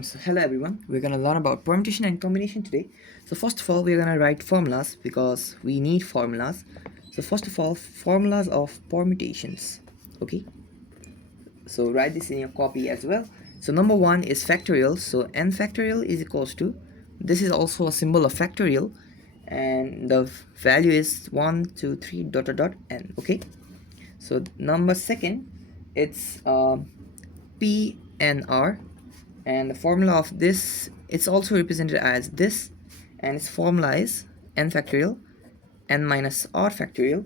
So hello everyone, we're gonna learn about permutation and combination today. So first of all, we're gonna write formulas because we need formulas. So first of all, formulas of permutations. Okay, so write this in your copy as well. So number one is factorial. So n factorial is equals to, this is also a symbol of factorial, and the value is 1 2 3 dot dot dot n. Okay, so number second, it's p and r, and the formula of this, it's also represented as this, and its formula is n factorial n minus r factorial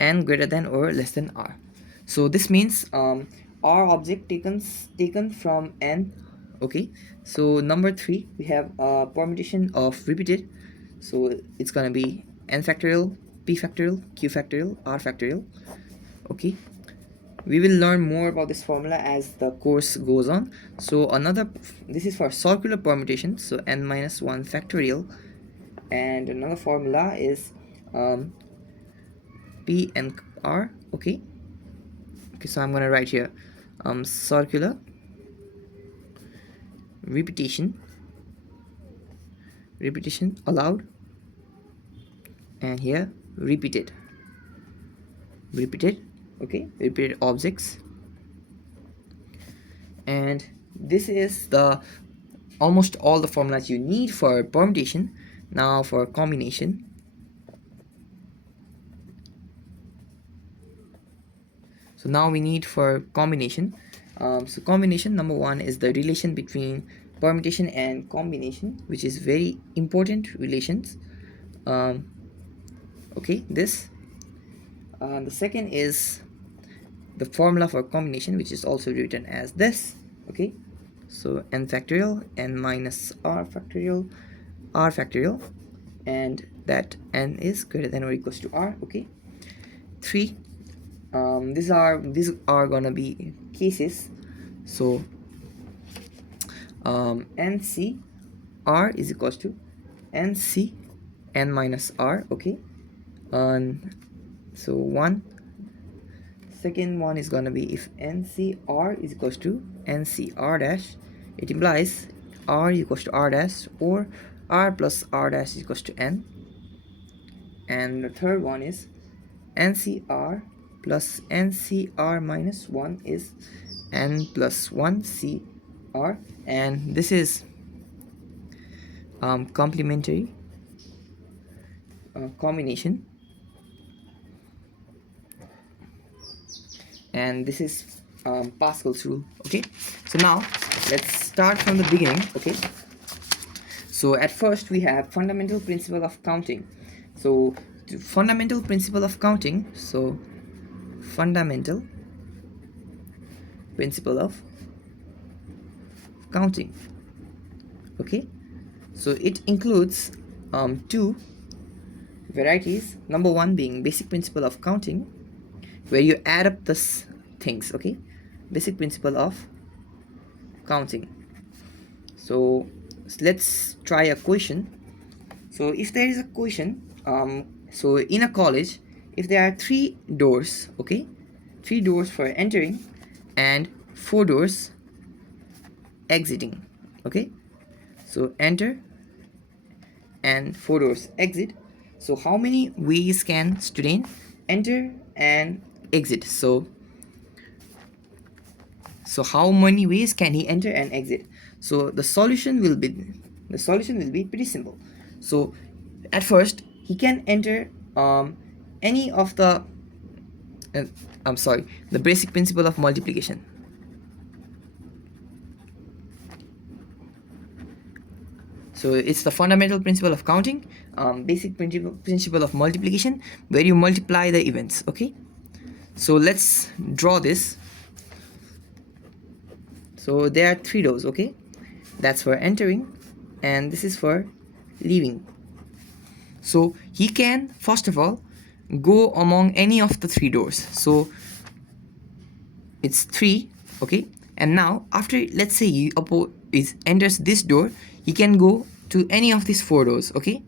n greater than or less than r. So this means r object taken from n. Okay, so number three, we have a permutation of repeated, so it's gonna be n factorial, p factorial, q factorial, r factorial. Okay, we will learn more about this formula as the course goes on. So this is for circular permutation, so n minus 1 factorial, and another formula is p and r. Okay, so I'm gonna write here circular repetition allowed, and here repeated. Okay, repeated objects. And this is the almost all the formulas you need for permutation. Now for combination, so now we need for combination. So combination, number one is the relation between permutation and combination, which is very important relations. Okay, this the second is the formula for combination, which is also written as this. Okay, so n factorial n minus r factorial, and that n is greater than or equals to r. Okay, three, these are gonna be cases. So nc r is equals to nc n minus r. Okay, so second one is gonna be if ncr is equals to ncr dash, it implies r equals to r dash, or r plus r dash is equals to n. And the third one is ncr plus ncr minus 1 is n plus 1 cr, and this is complementary combination, and this is Pascal's rule. Okay, so now let's start from the beginning. Okay, so at first we have fundamental principle of counting. So fundamental principle of counting, so fundamental principle of counting. Okay, so it includes two varieties. Number one being basic principle of counting, where you add up the things. Okay, basic principle of counting. So let's try a question. So if there is a question, so in a college, if there are 3 doors, okay, 3 doors for entering and 4 doors exiting. Okay, so enter and 4 doors exit. So how many ways can student enter and exit? So how many ways can he enter and exit? So the solution will be pretty simple. So at first he can enter any of the the basic principle of multiplication. So it's the fundamental principle of counting, basic principle of multiplication, where you multiply the events. Okay, so let's draw this. So there are 3 doors. Okay, that's for entering, and this is for leaving. So he can first of all go among any of the 3 doors. So it's 3. Okay, and now after, let's say he enters this door, he can go to any of these 4 doors. Okay,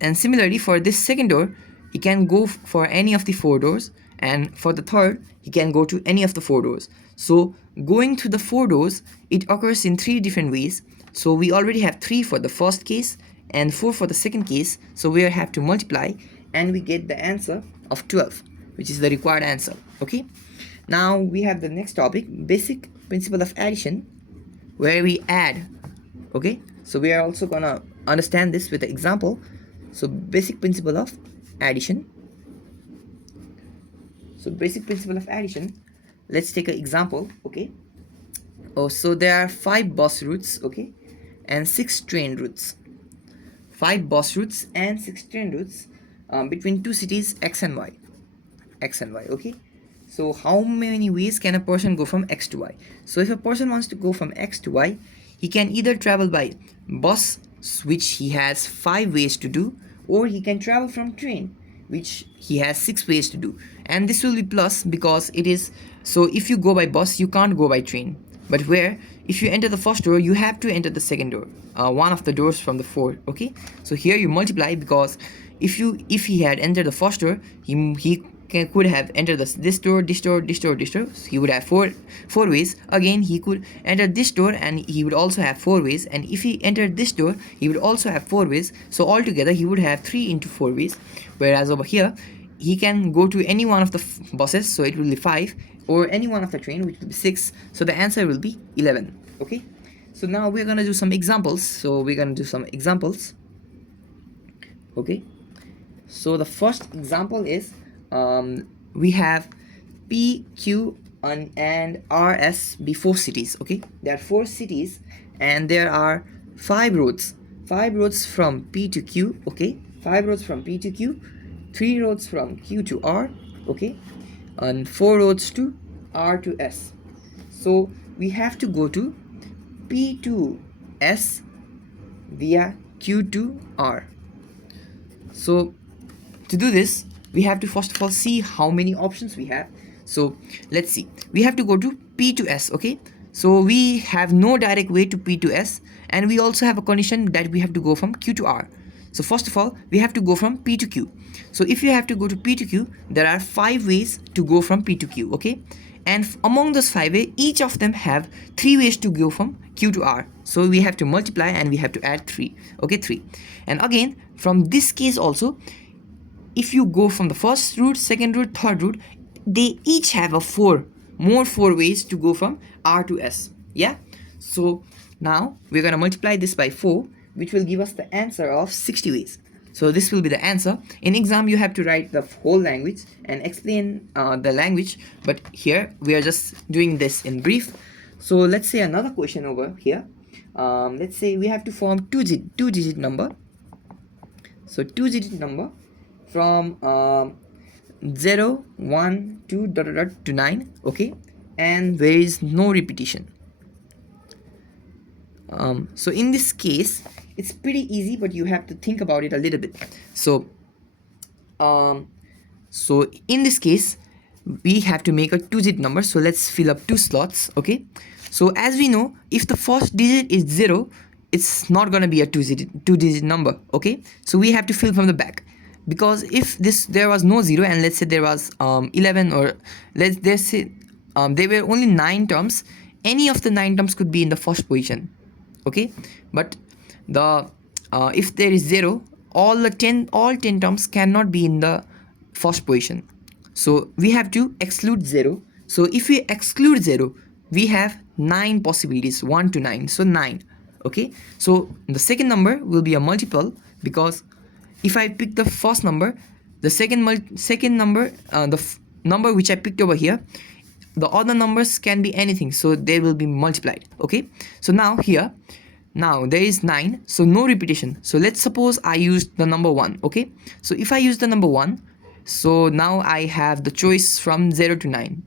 and similarly for this second door, he can go for any of the 4 doors, and for the third he can go to any of the 4 doors. So going to the 4 doors, it occurs in 3 different ways. So we already have 3 for the first case and 4 for the second case, so we have to multiply and we get the answer of 12, which is the required answer. Okay, now we have the next topic, basic principle of addition, where we add. Okay, so we are also gonna understand this with an example. So basic principle of addition. So basic principle of addition, let's take an example. Okay, so there are 5 bus routes, okay, and 6 train routes. 5 bus routes and 6 train routes between 2 cities X and Y. Okay, so how many ways can a person go from X to Y? So if a person wants to go from X to Y, he can either travel by bus, which he has 5 ways to do, or he can travel from train, which he has 6 ways to do. And this will be plus because it is, so if you go by bus, you can't go by train. But where if you enter the first door, you have to enter the second door, one of the doors from the 4. Okay, so here you multiply, because if he had entered the first door, he could have entered this door, this door, this door, this door. So he would have four ways. Again, he could enter this door and he would also have 4 ways, and if he entered this door, he would also have 4 ways. So altogether he would have 3 into 4 ways. Whereas over here, he can go to any one of the buses, so it will be 5, or any one of the train, which will be 6. So the answer will be 11. Okay, so now we're gonna do some examples. Okay, so the first example is we have P, Q, and RS be 4 cities. Okay, there are 4 cities and there are 5 roads. 5 roads from P to Q. Okay, 5 roads from P to Q, 3 roads from Q to R. Okay, and 4 roads to R to S. So we have to go to P to S via Q to R. So to do this, we have to first of all see how many options we have. So let's see, we have to go to P to S. Okay, so we have no direct way to P to S, and we also have a condition that we have to go from Q to R. So first of all, we have to go from P to Q. So if you have to go to P to Q, there are 5 ways to go from P to Q. Okay, and among those 5 ways, each of them have 3 ways to go from Q to R. So we have to multiply and we have to add 3. Okay, 3. And again, from this case also, if you go from the first route, second route, third route, they each have a 4 ways to go from R to S. Yeah, so now we're gonna multiply this by 4, which will give us the answer of 60 ways. So this will be the answer. In exam, you have to write the whole language and explain the language, but here we are just doing this in brief. So let's say another question over here. Let's say we have to form two digit number. So 2-digit number from 0, 1, 2, to 9. Okay, and there is no repetition. So in this case, it's pretty easy, but you have to think about it a little bit. So so in this case, we have to make a 2-digit number. So let's fill up 2 slots. Okay, so as we know, if the first digit is 0, it's not gonna be a 2-digit number. Okay, so we have to fill from the back, because if there was no 0, and let's say there was 11, or let's say there were only 9 terms, any of the 9 terms could be in the first position. Okay, but the if there is 0, all 10 terms cannot be in the first position. So we have to exclude 0. So if we exclude 0, we have 9 possibilities, 1 to 9, so 9. Okay, so the second number will be a multiple, because if I pick the first number, the second number, number which I picked over here, the other numbers can be anything, so they will be multiplied. Okay, so now here, now there is 9, so no repetition. So let's suppose I used the number 1. Okay, so if I use the number 1, so now I have the choice from 0 to 9,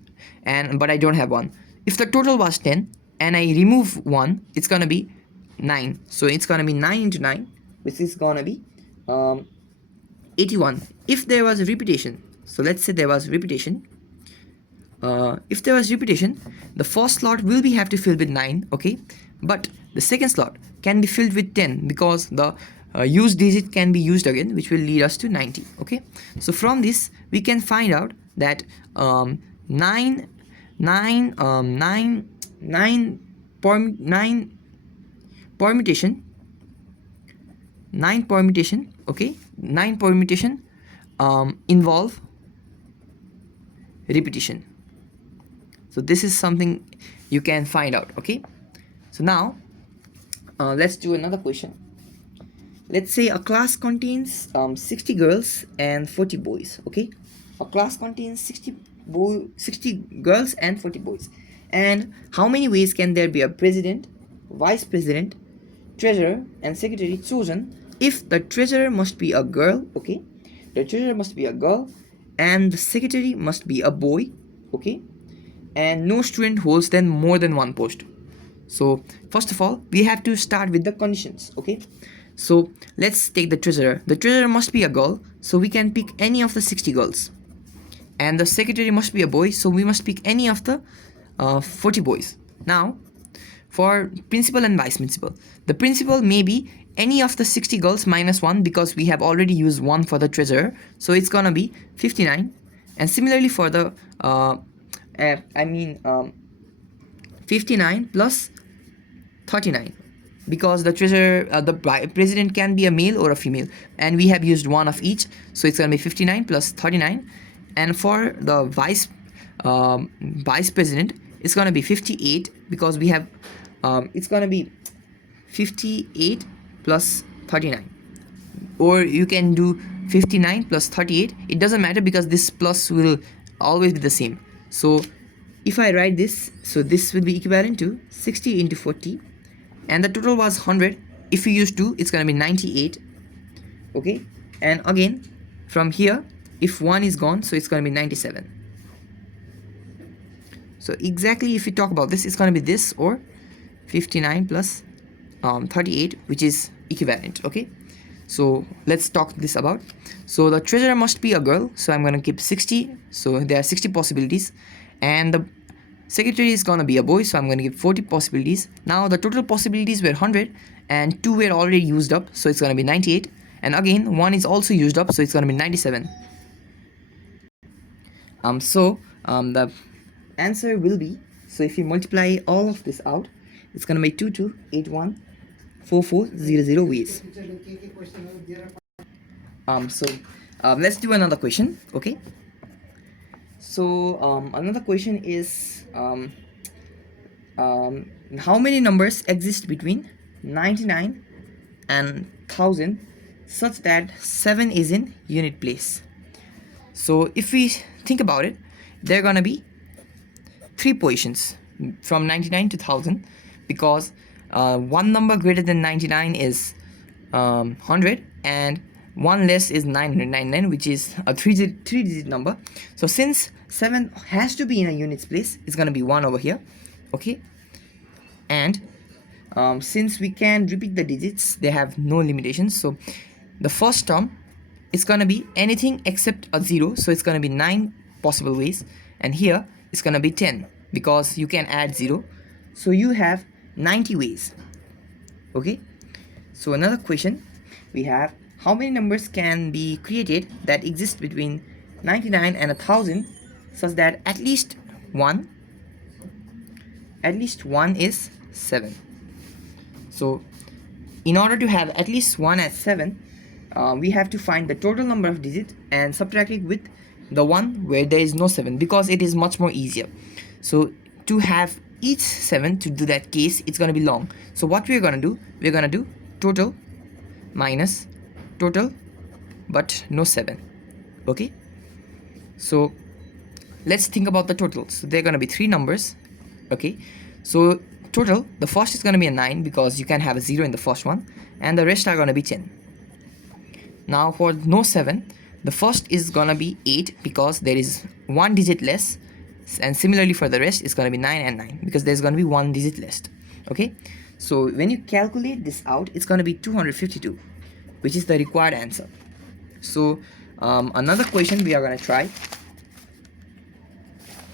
but I don't have 1. If the total was 10 and I remove 1, it's gonna be 9. So it's gonna be 9 into 9, which is gonna be 81. If there was a repetition, so let's say there was repetition, if there was repetition, the first slot will have to fill with 9. Okay, but the second slot can be filled with 10, because the used digit can be used again, which will lead us to 90. Okay, so from this we can find out that nine nine nine nine nine permutation, okay, 9 permutation involve repetition. So this is something you can find out. Okay, so now let's do another question. Let's say a class contains 60 girls and 40 boys. Okay, a class contains 60 girls and 40 boys. And how many ways can there be a president, vice president, treasurer and secretary chosen if the treasurer must be a girl? Okay, the treasurer must be a girl and the secretary must be a boy. Okay, and no student holds then more than one post. So first of all, we have to start with the conditions. Okay, so let's take the treasurer. The treasurer must be a girl, so we can pick any of the 60 girls. And the secretary must be a boy, so we must pick any of the 40 boys. Now for principal and vice principal, the principal may be any of the 60 girls minus 1, because we have already used 1 for the treasurer, so it's gonna be 59. And similarly for the 59 plus 39, because the treasurer, the president can be a male or a female, and we have used 1 of each, so it's gonna be 59 plus 39. And for the vice president, it's gonna be 58, because we have it's gonna be 58 plus 39, or you can do 59 plus 38. It doesn't matter, because this plus will always be the same. So if I write this, so this will be equivalent to 60 into 40, and the total was 100. If you use 2, it's gonna be 98. Okay, and again from here, if 1 is gone, so it's gonna be 97. So exactly, if you talk about this, it's gonna be this, or 59 plus 38, which is equivalent. Okay, so let's talk this about. So the treasurer must be a girl, so I'm gonna keep 60, so there are 60 possibilities. And the secretary is gonna be a boy, so I'm gonna give 40 possibilities. Now the total possibilities were 100 and 2 were already used up, so it's gonna be 98. And again 1 is also used up, so it's gonna be 97. The answer will be, so if you multiply all of this out, it's gonna be 22814400 ways. Let's do another question. Okay, so another question is how many numbers exist between 99 and 1000 such that 7 is in unit place? So if we think about it, there are gonna be 3 positions from 99 to 1000, because one number greater than 99 is 100, and one less is 999, which is a 3-digit number. So since 7 has to be in a units place, it's gonna be 1 over here. Okay, and since we can repeat the digits, they have no limitations. So the first term is gonna be anything except a 0, so it's gonna be 9 possible ways. And here it's gonna be 10, because you can add 0, so you have 90 ways. Okay, so another question we have, how many numbers can be created that exist between 99 and 1000 such that at least one is 7? So in order to have at least 1 at 7, we have to find the total number of digits and subtract it with the one where there is no 7, because it is much more easier. So to have each 7, to do that case, it's going to be long. So what we're going to do, we're going to do total minus total but no 7. Okay, so let's think about the totals. So they're going to be 3 numbers. Okay, so total, the first is going to be a 9, because you can have a 0 in the first one, and the rest are going to be 10. Now for no 7, the first is gonna be 8, because there is 1 digit less, and similarly for the rest it's gonna be 9 and 9, because there's gonna be 1 digit less. Okay, so when you calculate this out, it's gonna be 252, which is the required answer. So another question we are gonna try.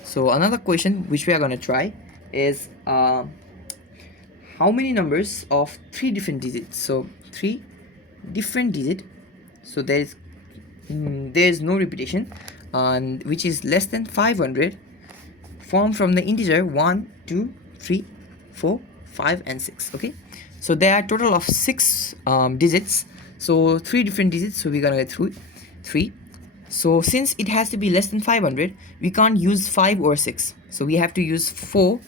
So another question which we are gonna try is how many numbers of 3 different digits? So 3 different digits. So there is no repetition. and which is less than 500 formed from the integer 1, 2, 3, 4, 5 and 6. Okay, so there are total of 6 digits, so 3 different digits, so we're gonna get through 3. So since it has to be less than 500, we can't use 5 or 6, so we have to use 4.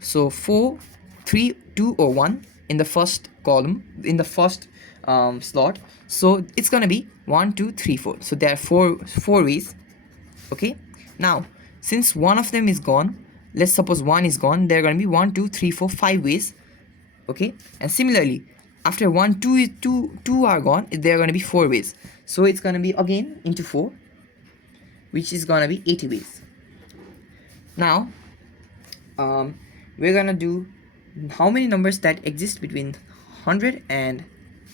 So 4, 3, 2 or 1 in the first column, in the first slot. So it's gonna be 1, 2, 3, 4. So there are four ways. Okay, now since one of them is gone, let's suppose one is gone, there are gonna be 1, 2, 3, 4, 5 ways. Okay, and similarly after 1, 2 are gone, there are gonna be 4 ways. So it's gonna be again into 4, which is gonna be 80 ways. Now we're gonna do how many numbers that exist between 100 and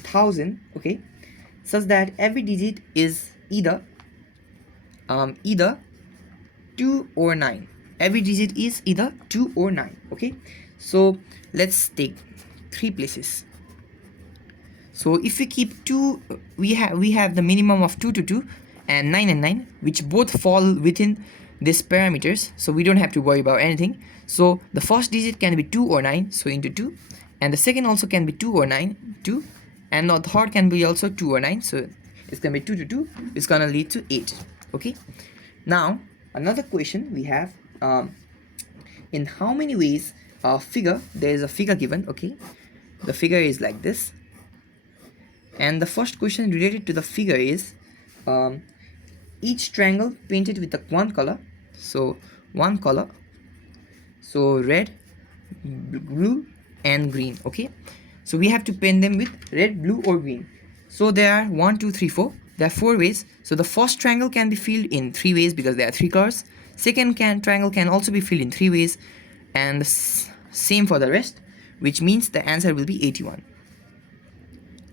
1000, okay, such that every digit is either 2 or 9. Every digit is either 2 or 9. Okay, so let's take 3 places. So if we keep 2, we have the minimum of 2 to 2 and 9 and 9, which both fall within these parameters, so we don't have to worry about anything. So the first digit can be 2 or 9, so into 2, and the second also can be 2 or 9, 2, and the third can be also 2 or 9, so it's gonna be 2 to 2, it's gonna lead to 8. Okay, now another question we have, in how many ways figure, there is a figure given. Okay, the figure is like this, and the first question related to the figure is each triangle painted with one color, so one color, so red, blue and green. Okay, so we have to paint them with red, blue or green. So there are 1, 2, 3, 4, there are 4 ways. So the first triangle can be filled in 3 ways because there are 3 colors. Second triangle can also be filled in 3 ways, and the same for the rest, which means the answer will be 81.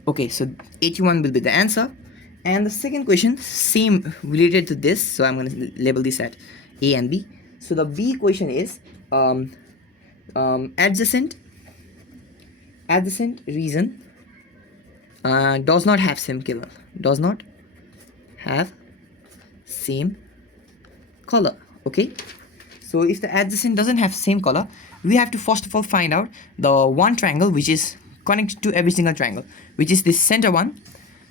Okay, so 81 will be the answer. And the second question, same related to this, so I'm going to label this at A and B. So the B question is adjacent region does not have same color. Does not have same color. Okay, so if the adjacent doesn't have same color, we have to first of all find out the one triangle which is connected to every single triangle, which is this center one.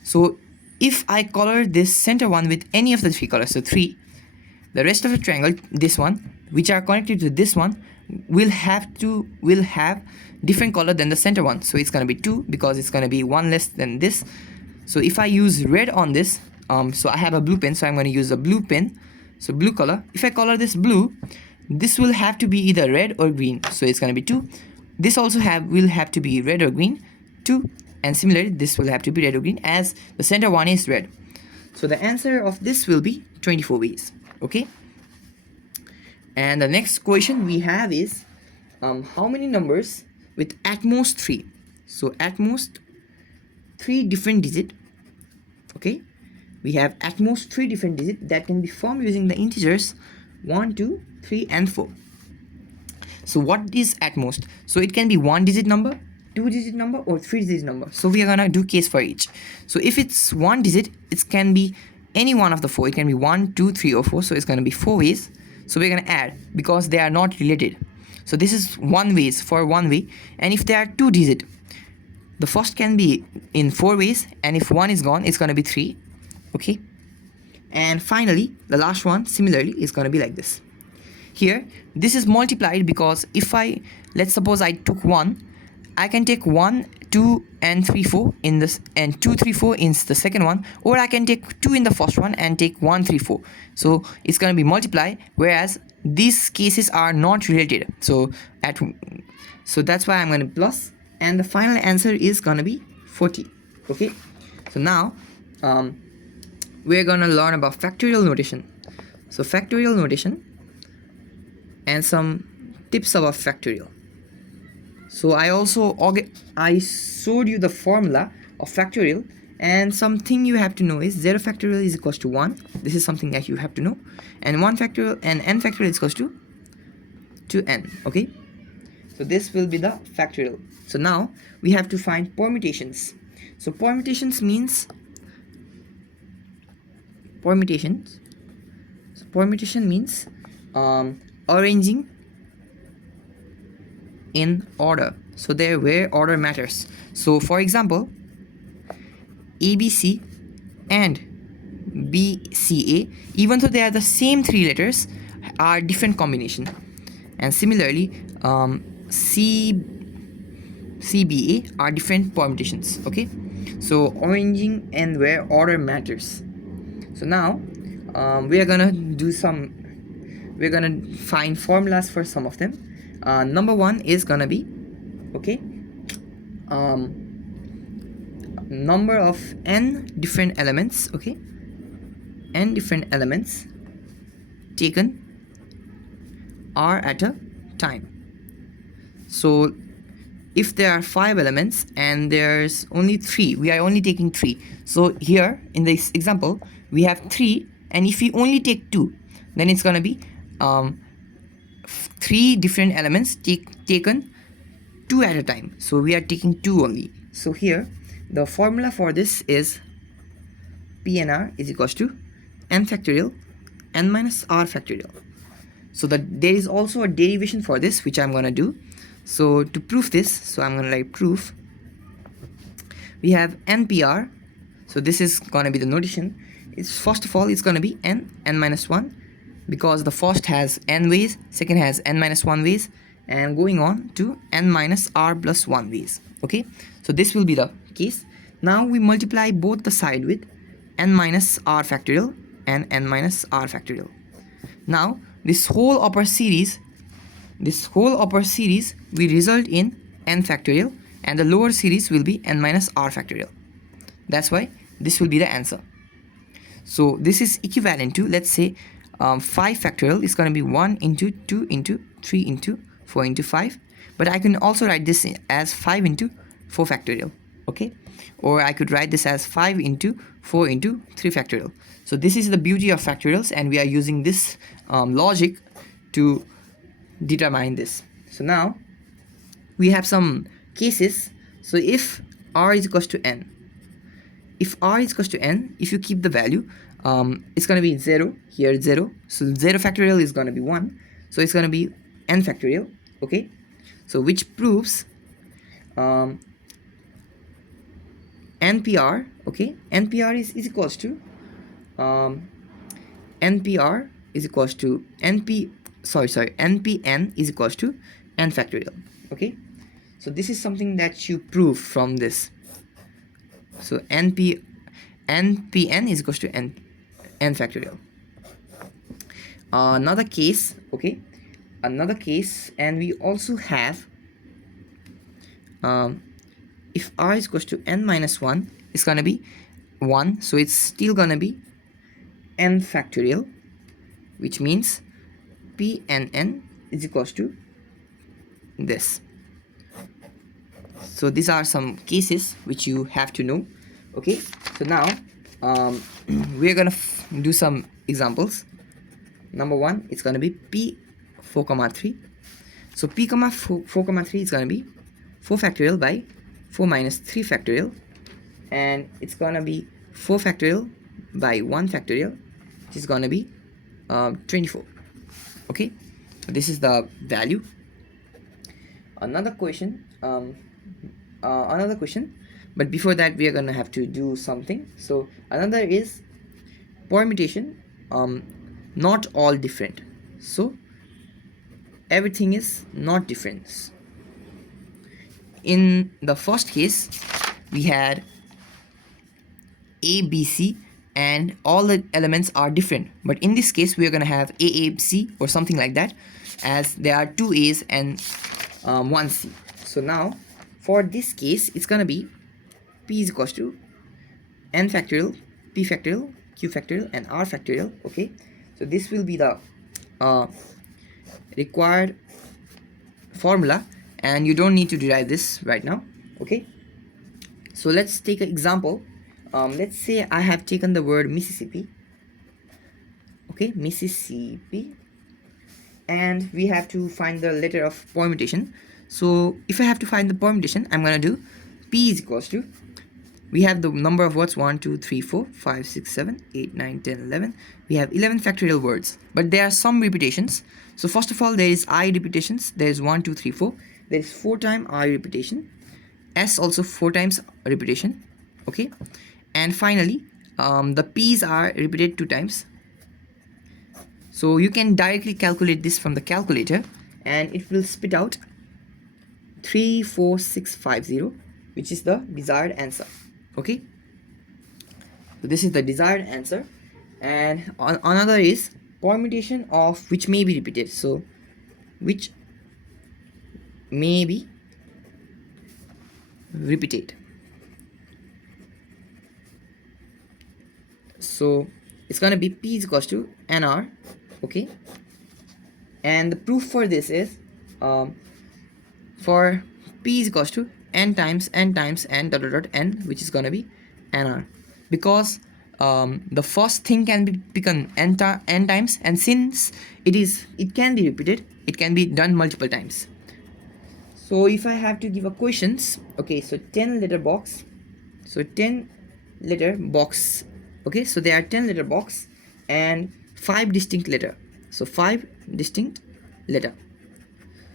So if I color this center one with any of the 3 colors, so 3, the rest of the triangle, this one, which are connected to this one, will have different color than the center one. So it's gonna be 2 because it's gonna be 1 less than this. So if I use red on this, so I have a blue pen, so I'm going to use a blue pen, so blue color. If I color this blue, this will have to be either red or green, so it's going to be 2. This also will have to be red or green, 2, and similarly this will have to be red or green as the center one is red. So the answer of this will be 24 ways. Okay, and the next question we have is how many numbers with at most 3, so at most 3 different digits. Okay, we have at most 3 different digits that can be formed using the integers 1, 2, 3 and 4. So what is at most? So it can be 1 digit number, 2 digit number or 3 digit number. So we are gonna do case for each. So if it's 1 digit, it can be any one of the 4. It can be 1, 2, 3 or 4, so it's gonna be 4 ways. So we're gonna add because they are not related. So this is 1 ways for 1 way, and if there are 2 digit, the first can be in 4 ways, and if 1 is gone, it's gonna be 3. Okay, and finally the last one similarly is gonna be like this. Here this is multiplied because if let's suppose I took 1, I can take 1, 2 and 3, 4 in this, and 2, 3, 4 in the second one, or I can take 2 in the first one and take 1, 3, 4. So it's gonna be multiply, whereas these cases are not related. So that's why I'm gonna plus, and the final answer is gonna be 40. Okay, so now we're gonna learn about factorial notation. So factorial notation and some tips about factorial. So I showed you the formula of factorial, and something you have to know is 0 factorial is equals to 1. This is something that you have to know, and 1 factorial and n factorial is equals to n. Okay, so this will be the factorial. So now we have to find permutations. So permutations So permutation means arranging in order, so there where order matters. So for example, ABC and BCA, even though they are the same three letters, are different combination. And similarly, CBA are different permutations. Okay, so arranging and where order matters. So now we are gonna find formulas for some of them. Number one is gonna be, okay, number of n different elements, okay, n different elements taken are at a time. So if there are 5 elements and there's only 3, we are only taking 3. So here in this example we have 3, and if we only take 2, then it's gonna be 3 different elements taken 2 at a time. So we are taking 2 only. So here the formula for this is PNR is equals to n factorial n minus r factorial. So there is also a derivation for this, which I'm gonna do. So to prove this, so I'm gonna write proof. We have NPR. So this is gonna be the notation. It's first of all it's gonna be n minus 1, because the first has n ways, second has n minus 1 ways, and going on to n minus r plus 1 ways. Okay, so this will be the case. Now we multiply both the side with n minus r factorial and n minus r factorial. Now this whole upper series will result in n factorial, and the lower series will be n minus r factorial. That's why this will be the answer. So this is equivalent to, let's say, 5 factorial is going to be 1 into 2 into 3 into 4 into 5, but I can also write this as 5 into 4 factorial, okay, or I could write this as 5 into 4 into 3 factorial. So this is the beauty of factorials, and we are using this logic to determine this. So now we have some cases. So if r is equals to n, if you keep the value, it's going to be 0, here it's 0, so 0 factorial is going to be 1, so it's going to be n factorial. Okay, so which proves NPR, okay, NPR is equals to NPR is equals to NPN is equals to n factorial. Okay, so this is something that you prove from this. So NPN is equals to n factorial. Another case, okay, and we also have if r is equals to n minus 1, it's gonna be 1, so it's still gonna be n factorial, which means PNN is equals to this. So these are some cases which you have to know. Okay, so now we're gonna do some examples. Number one, it's gonna be P 4, 3. So P 4, 3 is gonna be 4 factorial by 4 minus 3 factorial, and it's gonna be 4 factorial by 1 factorial, which is gonna be 24. Okay, so this is the value. Another question, but before that we are gonna have to do something. So another is permutation, not all different, so everything is not different. In the first case we had A, B, C, and all the elements are different, but in this case we are going to have AAC or something like that, as there are 2 A's and 1 C. So now for this case it's going to be P is equals to n factorial, P factorial, Q factorial, and R factorial. Okay, so this will be the required formula, and you don't need to derive this right now. Okay, so let's take an example. Let's say I have taken the word Mississippi. Okay, Mississippi, and we have to find the letter of permutation. So if I have to find the permutation, I'm gonna do P is equals to we have the number of words 1 2 3 4 5 6 7 8 9 10 11. We have 11 factorial words, but there are some repetitions. So first of all, there is I repetitions. There is 1 2 3 4. There is 4 time I repetition, S also 4 times repetition, okay. And finally the P's are repeated 2 times. So you can directly calculate this from the calculator, and it will spit out 34650, which is the desired answer, okay. So this is the desired answer. And another is permutation of which may be repeated. So which may be repeated. So it's gonna be P is equals to NR, okay. And the proof for this is for P is equals to n times n times n dot dot dot n, which is gonna be NR, because the first thing can be become n times, and since it can be repeated, it can be done multiple times. So if I have to give a questions, okay, so 10 letter box, so 10 letter box, okay, so there are 10 letter box and 5 distinct letter, so 5 distinct letter.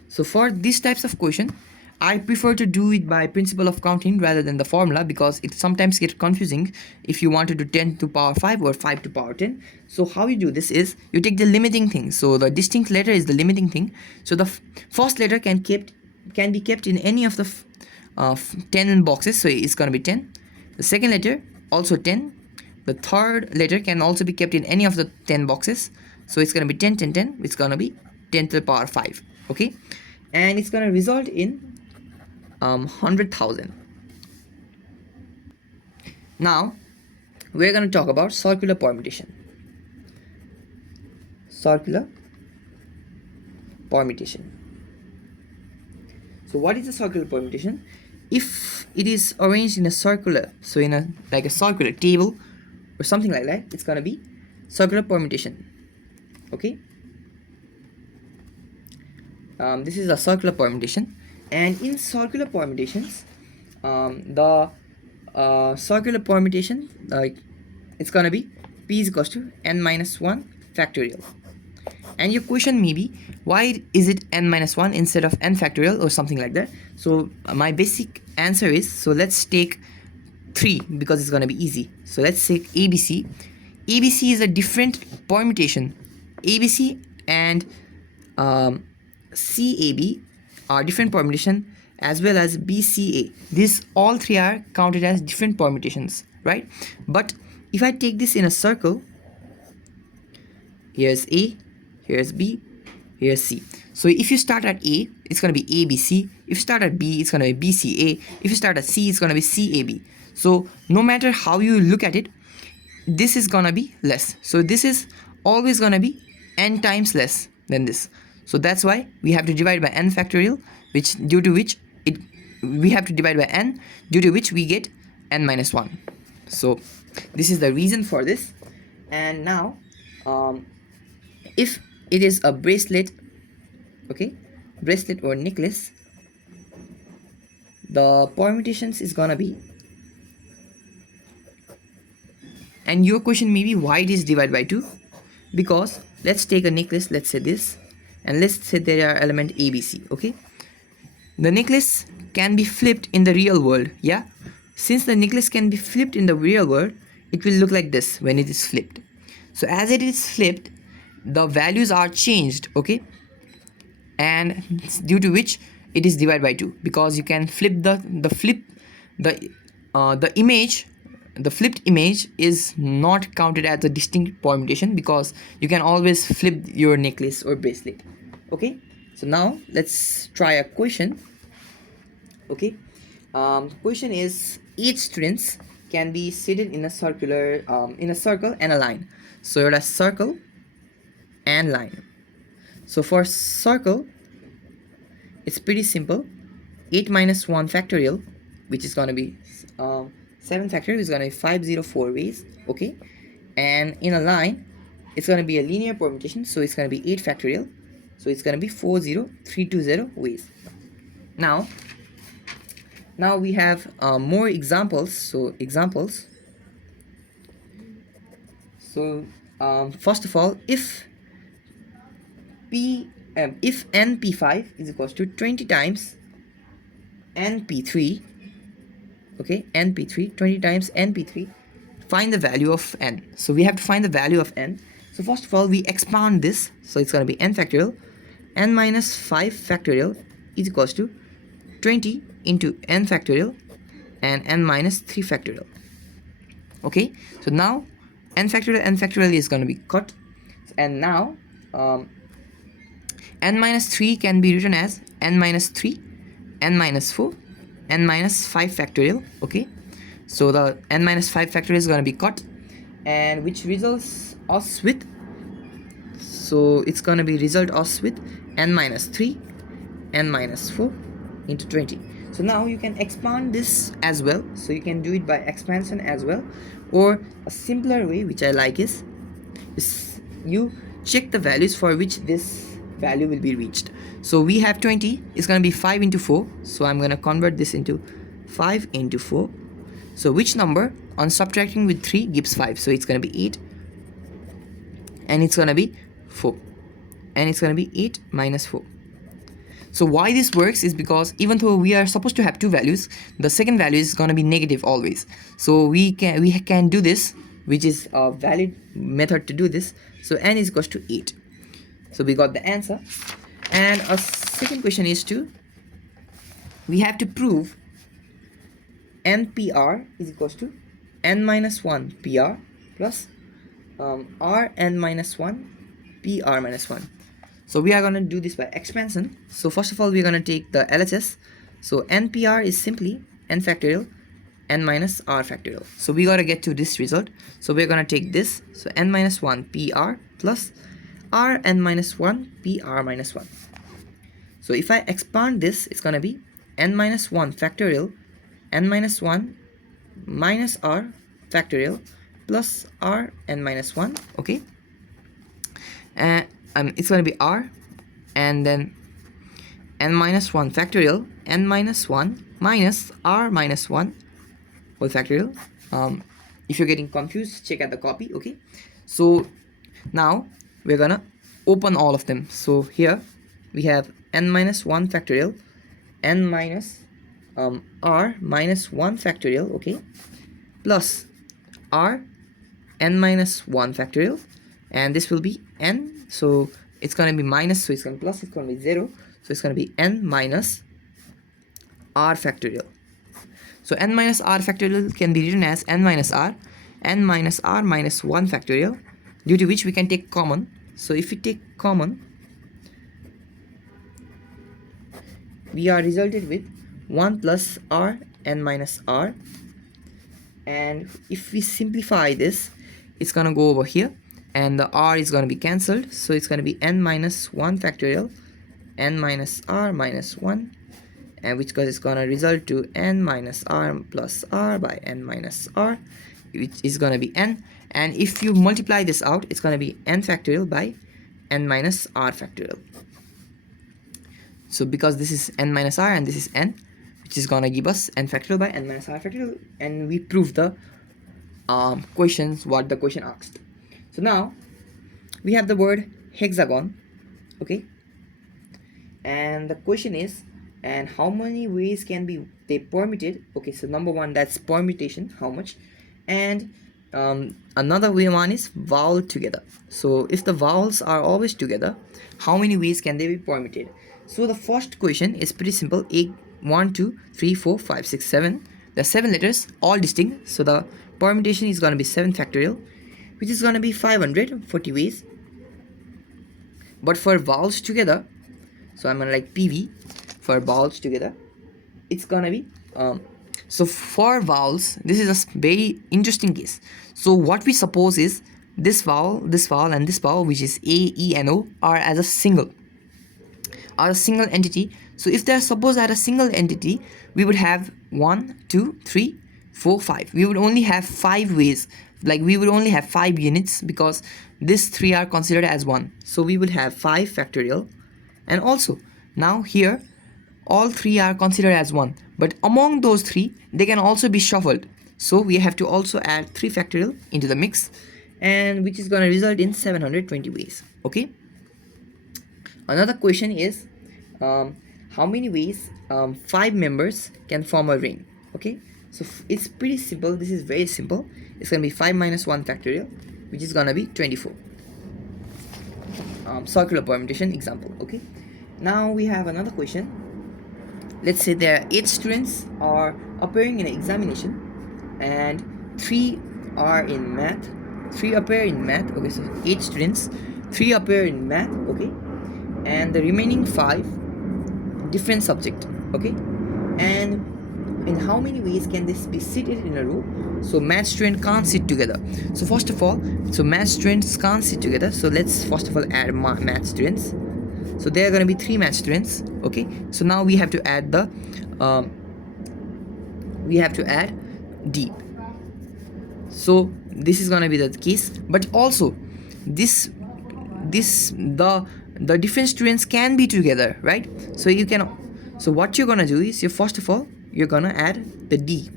So for these types of question, I prefer to do it by principle of counting rather than the formula, because it sometimes gets confusing if you want to do 10 to power 5 or 5 to power 10. So how you do this is you take the limiting thing. So the distinct letter is the limiting thing. So the first letter can be kept in any of the 10 boxes, so it's going to be 10. The second letter also 10. The third letter can also be kept in any of the 10 boxes, so it's going to be 10 10 10. It's going to be 10 to the power 5, okay. And it's going to result in 100,000. Now we're going to talk about circular permutation. Circular permutation. So what is a circular permutation? If it is arranged in a circular, so in a like a circular table or something like that, it's gonna be circular permutation, okay. This is a circular permutation, and in circular permutations, the circular permutation, like it's gonna be P is equals to n minus 1 factorial. And your question may be, why is it n minus 1 instead of n factorial or something like that? So my basic answer is, so let's take 3 because it's going to be easy. So let's take ABC. ABC is a different permutation. ABC and CAB are different permutation, as well as BCA. These all three are counted as different permutations, right? But if I take this in a circle, here's A, here's B, here's C. So if you start at A, it's going to be ABC. If you start at B, it's going to be BCA. If you start at C, it's going to be CAB. So no matter how you look at it, this is going to be less. So this is always going to be n times less than this. So that's why we have to divide by n factorial, which due to which we have to divide by n, due to which we get n minus 1. So this is the reason for this. And now if it is a bracelet, okay, bracelet or necklace, the permutations is gonna be, and your question may be why it is divided by 2, because let's take a necklace, let's say this, and let's say there are element ABC, okay. The necklace can be flipped in the real world, yeah. Since the necklace can be flipped in the real world, it will look like this when it is flipped. So as it is flipped, the values are changed, okay, and due to which it is divided by 2, because you can flip the image. The flipped image is not counted as a distinct permutation, because you can always flip your necklace or bracelet, okay. So now let's try a question, okay. Question is 8 students can be seated in a circular in a circle and a line. So that's circle and line. So for circle, it's pretty simple. 8 minus 1 factorial, which is going to be 7 factorial, is going to be 504 ways, okay. And in a line, it's going to be a linear permutation, so it's going to be 8 factorial, so it's going to be 40320 ways. Now Now we have more examples. So first of all, if np5 is equals to 20 times np3, okay, np3, 20 times np3, find the value of n. So we have to find the value of n. So first of all, we expand this, so it's going to be n factorial n minus 5 factorial is equals to 20 into n factorial and n minus 3 factorial. Okay, so now n factorial is going to be cut, and now n minus 3 can be written as n minus 3, n minus 4, n minus 5 factorial. Okay, so the n minus 5 factorial is going to be cut, and which results us with, so it's going to be result us with n minus 3, n minus 4 into 20. So now you can expand this as well, so you can do it by expansion as well, or a simpler way which I like is you check the values for which this value will be reached. So we have 20 is going to be 5 into 4, so I'm going to convert this into 5 into 4. So which number on subtracting with 3 gives 5? So it's going to be 8, and it's going to be 4, and it's going to be 8 minus 4. So why this works is because even though we are supposed to have two values, the second value is going to be negative always. So we can do this, which is a valid method to do this. So n is equals to 8. So we got the answer. And a second question is we have to prove npr is equals to n minus 1 pr plus rn minus 1 pr minus 1. So we are going to do this by expansion. So first of all, we're going to take the LHS. So npr is simply n factorial n minus r factorial. So we got to get to this result. So we're going to take this. So n minus 1 pr plus rn minus 1 pr minus 1. So if I expand this, it's going to be n minus 1 factorial n minus 1 minus r factorial plus rn minus 1. Okay. It's going to be r, and then n minus 1 factorial n minus 1 minus r minus 1 whole factorial. If you're getting confused, check out the copy. Okay, so now we're gonna open all of them. So here we have n minus 1 factorial n minus r minus 1 factorial, okay, plus r n minus 1 factorial, and this will be n. So it's going to be minus, so it's going to plus, it's going to be 0, so it's going to be n minus r factorial. So n minus r factorial can be written as n minus r minus 1 factorial, due to which we can take common. So if we take common, we are resulted with 1 plus r n minus r, and if we simplify this, it's going to go over here, and the r is going to be cancelled, so it's going to be n minus 1 factorial n minus r minus 1, and which is going to result to n minus r plus r by n minus r, which is going to be n. And if you multiply this out, it's going to be n factorial by n minus r factorial. So because this is n minus r and this is n, which is going to give us n factorial by n minus r factorial, and we prove the questions what the question asked. So now we have the word hexagon, okay, and the question is, and how many ways can be they permuted? Okay, so number one, that's permutation, how much, and another way one is vowel together. So if the vowels are always together, how many ways can they be permuted? So the first question is pretty simple. 1 2 3 4 5 6 7, the 7 letters all distinct, so the permutation is going to be 7 factorial, which is going to be 540 ways. But for vowels together, so I'm going to like PV for vowels together, it's going to be so for vowels, this is a very interesting case. So what we suppose is this vowel and this vowel, which is A, E and O, are as a single entity. So if they are supposed as a single entity, we would have 1 2 3 4 5. We would only have 5 ways, like we would only have 5 units, because these 3 are considered as 1. So we would have 5 factorial. And also now here all three are considered as 1, but among those three they can also be shuffled. So we have to also add 3 factorial into the mix, and which is going to result in 720 ways. Okay, another question is how many ways 5 members can form a ring. Okay, so it's pretty simple. This is very simple. It's going to be 5 minus 1 factorial, which is going to be 24. Circular permutation example. Okay, now we have another question. Let's say there are 8 students are appearing in an examination and 3 are in math. 3 appear in math. Okay, so 8 students, 3 appear in math. Okay, and the remaining 5 different subject. Okay, and in how many ways can this be seated in a row? So math students can't sit together. So first of all, so math students can't sit together. So let's first of all add math students. So there are going to be 3 math students. Okay, so now we have to add the D. So this is going to be the case, but also the different students can be together, right? So you can, so what you're going to do is, you first of all you're going to add the D.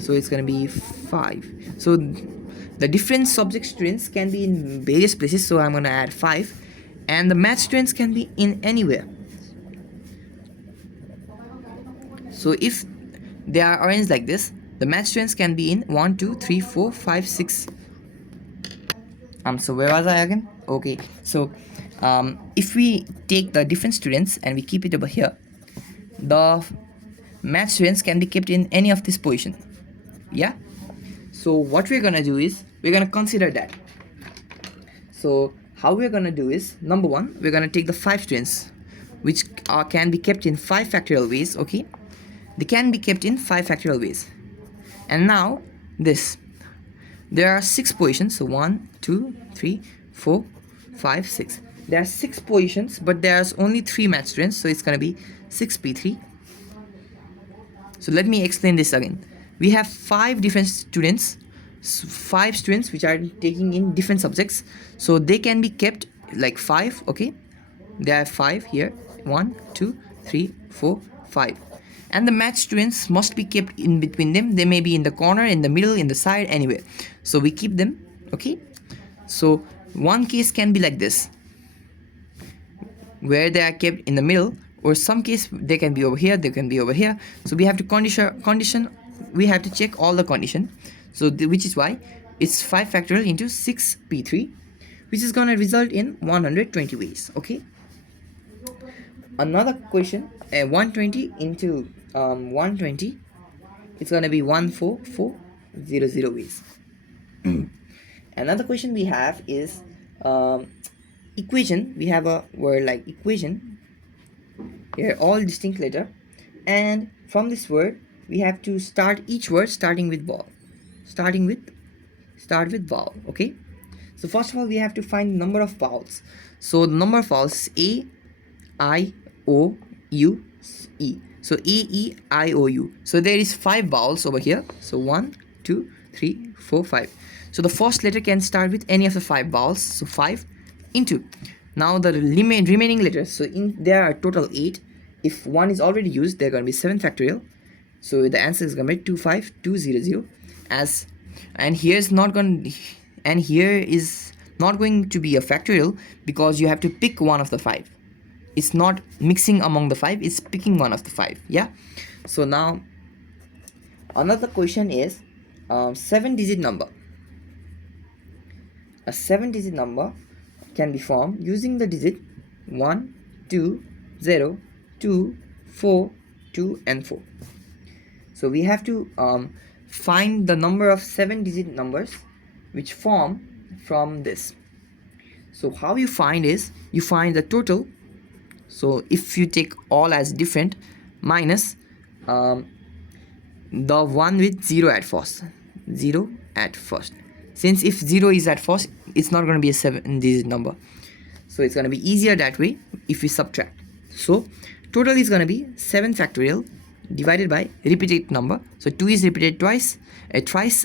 So it's going to be 5. So the different subject students can be in various places, so I'm going to add 5, and the math students can be in anywhere. So if they are arranged like this, the math students can be in 1 2 3 4 5 6. So where was I again? Okay, so if we take the different students and we keep it over here, the math students can be kept in any of this position. Yeah, so what we're gonna do is, we're gonna consider that. So how we're gonna do is, number one, we're gonna take the 5 students which can be kept in 5 factorial ways. Okay, they can be kept in 5 factorial ways. And now this, there are 6 positions. So 1 2 3 4 5 6, there are 6 positions, but there's only 3 math students, so it's gonna be 6p3. So let me explain this again. We have 5 different students, 5 students which are taking in different subjects, so they can be kept like 5. Okay, there are 5 here, 1 2 3 4 5, and the math students must be kept in between them. They may be in the corner, in the middle, in the side, anywhere, so we keep them. Okay, so one case can be like this, where they are kept in the middle, or some case they can be over here, they can be over here. So we have to condition, we have to check all the condition. So which is why it's 5 factorial into 6p3, which is going to result in 120 ways. Okay, another question, 120 into 120, it's going to be 14400 ways. Another question we have is equation. We have a word like equation here, all distinct letter, and from this word we have to start each word starting with vowel. Start with vowel. Okay, so first of all we have to find the number of vowels. So the number of vowels is A, I, O, U, E. So A, E, I, O, U. So there is 5 vowels over here. So 1 2 3 4 5. So the first letter can start with any of the 5 vowels. So 5 into, now the remaining letters. So there are total 8. If 1 is already used, they're going to be 7 factorial. So the answer is going to be 25200. As, and here is not going to, and here is not going to be a factorial, because you have to pick one of the 5. It's not mixing among the 5, it's picking one of the 5. Yeah, so now another question is 7-digit number. A 7-digit number can be formed using the digit 1 2 0 2 4 2 and 4. So we have to find the number of 7-digit numbers which form from this. So how you find is, you find the total. So if you take all as different, minus the one with 0 at first. 0 at first. Since if 0 is at first, it's not going to be a 7-digit number. So it's going to be easier that way if we subtract. So total is going to be 7 factorial divided by repeated number. So 2 is repeated twice,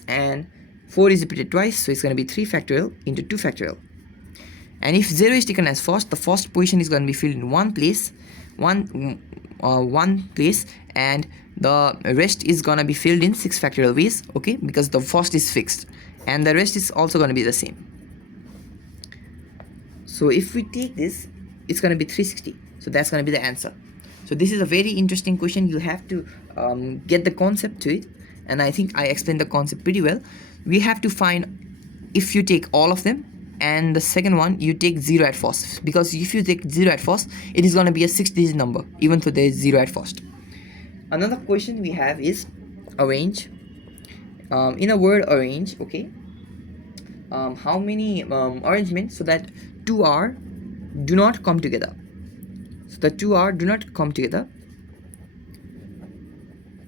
and 4 is repeated twice. So it's going to be 3 factorial into 2 factorial. And if 0 is taken as first, the first position is going to be filled in one place, one place, and the rest is gonna be filled in 6 factorial ways, okay, because the first is fixed and the rest is also gonna be the same. So if we take this, it's gonna be 360. So that's gonna be the answer. So this is a very interesting question. You have to get the concept to it, and I think I explained the concept pretty well. We have to find if you take all of them, and the second one you take 0 at first, because if you take 0 at first, it is going to be a 6-digit number even though there is 0 at first. Another question we have is arrange. In a word arrange, okay, how many arrangements so that 2r do not come together. So the 2r do not come together.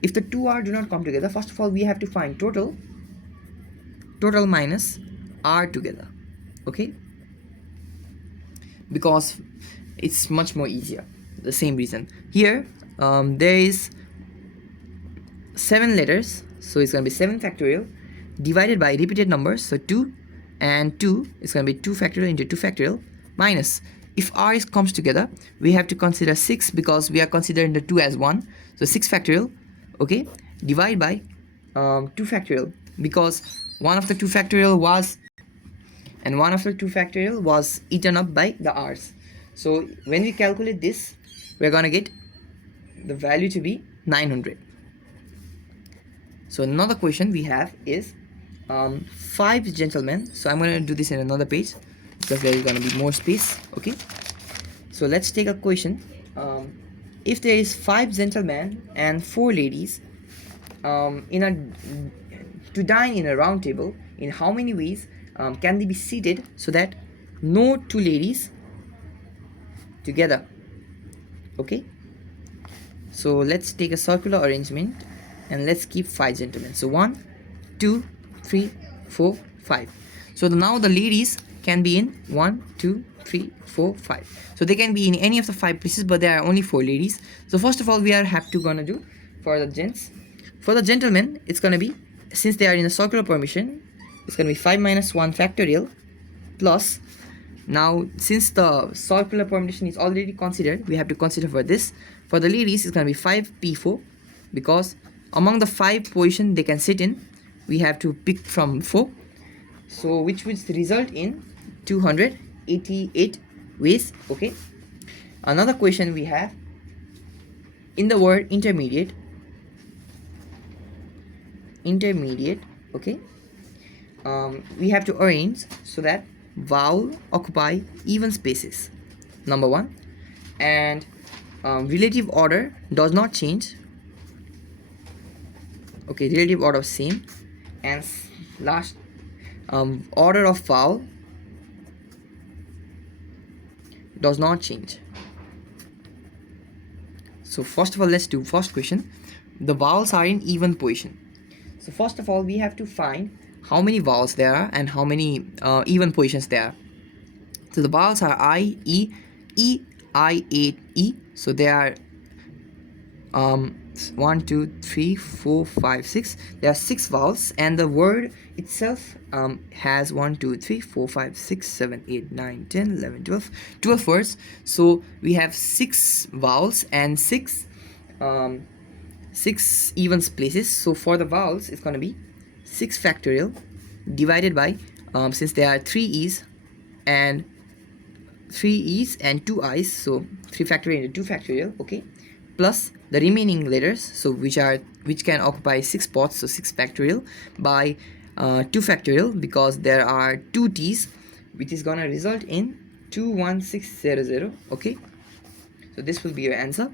If the 2r do not come together, first of all we have to find total minus r together, okay, because it's much more easier. The same reason here, there is 7 letters, so it's going to be 7 factorial divided by repeated numbers, so 2 and 2 is going to be 2 factorial into 2 factorial minus, if r comes together we have to consider 6 because we are considering the 2 as 1, so 6 factorial, okay, divide by 2 factorial, because one of the 2 factorial was eaten up by the r's. So when we calculate this, we're gonna get the value to be 900. So another question we have is 5 gentlemen. So I'm gonna do this in another page because there is gonna be more space, okay. So let's take a question. If there is 5 gentlemen and 4 ladies to dine in a round table, in how many ways can they be seated so that no 2 ladies together, okay. So let's take a circular arrangement and let's keep 5 gentlemen. So 1 2 3 4 5. So now the ladies can be in 1 2 3 4 5. So they can be in any of the 5 places, but there are only 4 ladies. So first of all we are gonna do for the gents. For the gentlemen, it's gonna be, since they are in a circular permutation, it's gonna be 5 minus 1 factorial plus, now since the circular permutation is already considered, we have to consider for this. For the ladies, it's gonna be 5p4, because among the 5 positions they can sit in, we have to pick from 4, so which would result in 288 ways, okay. Another question we have, in the word intermediate, okay, we have to arrange so that vowel occupy even spaces, number 1, and relative order does not change, okay, relative order same, and last, order of vowel does not change. So first of all, let's do first question. The vowels are in even position. So first of all we have to find how many vowels there are and how many even positions there are. So the vowels are I, E, E, I, A, E. So there are 1 2 3 4 5 6. There are 6 vowels, and the word itself has 1 2 3 4 5 6 7 8 9 10 11 12 words. So we have 6 vowels and 6 even places. So for the vowels, it's going to be 6 factorial divided by, since there are 3 E's and 2 I's, so 3 factorial into 2 factorial, okay, plus the remaining letters, so which can occupy 6 spots, so 6 factorial by 2 factorial, because there are 2 T's, which is going to result in 21600, okay. So this will be your answer.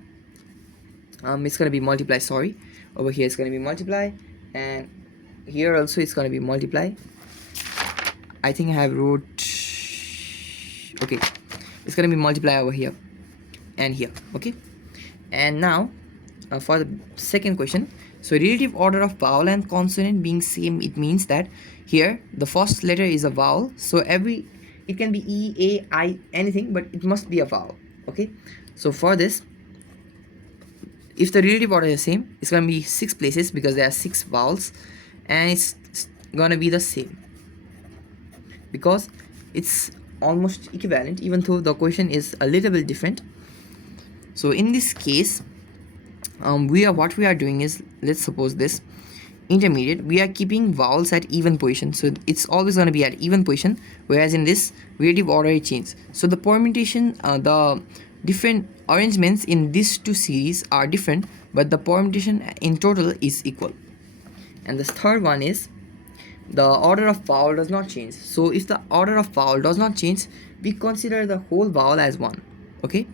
It's going to be multiply, sorry, over here it's going to be multiply, and here also it's going to be multiply. I think I have wrote, okay, it's going to be multiply over here and here, okay. And now for the second question, so relative order of vowel and consonant being same, it means that here the first letter is a vowel, so it can be E, A, I, anything, but it must be a vowel, okay. So for this, if the relative order is the same, it's going to be 6 places because there are 6 vowels, and it's going to be the same because it's almost equivalent, even though the question is a little bit different. So in this case, what we are doing is, let's suppose this intermediate, we are keeping vowels at even position, so it's always going to be at even position, whereas in this relative order it changes. So the permutation, the different arrangements in these two series are different, but the permutation in total is equal. And the third one is the order of vowel does not change. So if the order of vowel does not change, we consider the whole vowel as 1. Okay,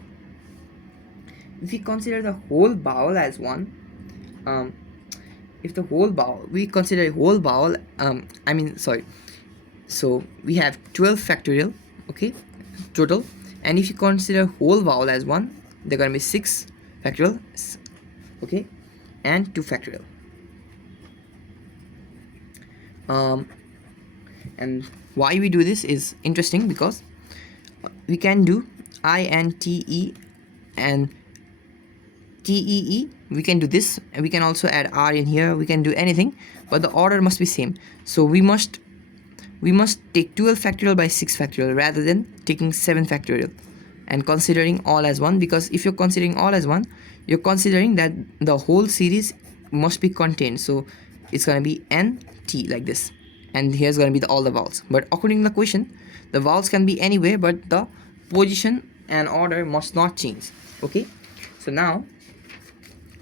if we consider the whole vowel as 1, if the whole vowel, we consider a whole vowel, so we have 12 factorial, okay, total. And if you consider whole vowel as 1, they're going to be 6 factorial, okay, and 2 factorial. And why we do this is interesting, because we can do I and TE and TEE, we can do this, and we can also add R in here, we can do anything, but the order must be same. So we must take 12 factorial by 6 factorial rather than taking 7 factorial and considering all as 1, because if you're considering all as 1, you're considering that the whole series must be contained. So it's going to be N T like this, and here's going to be all the vowels. But according to the question, the vowels can be anywhere, but the position and order must not change. Okay, so now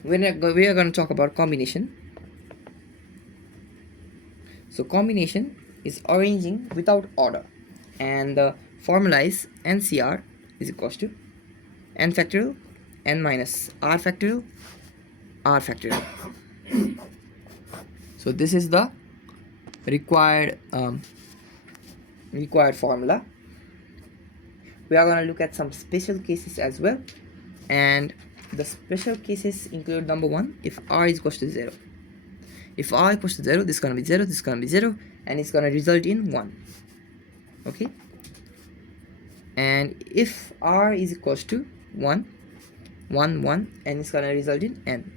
we are going to talk about combination. So combination is arranging without order, and the formula is NCR is equals to n factorial n minus r factorial r factorial. So this is the required formula. We are going to look at some special cases as well, and the special cases include number 1, if r is equals to 0. If r equals to 0, this is going to be 0, this is going to be 0, and it's going to result in 1. Okay, and if r is equals to 1, 1, 1, and it's going to result in n.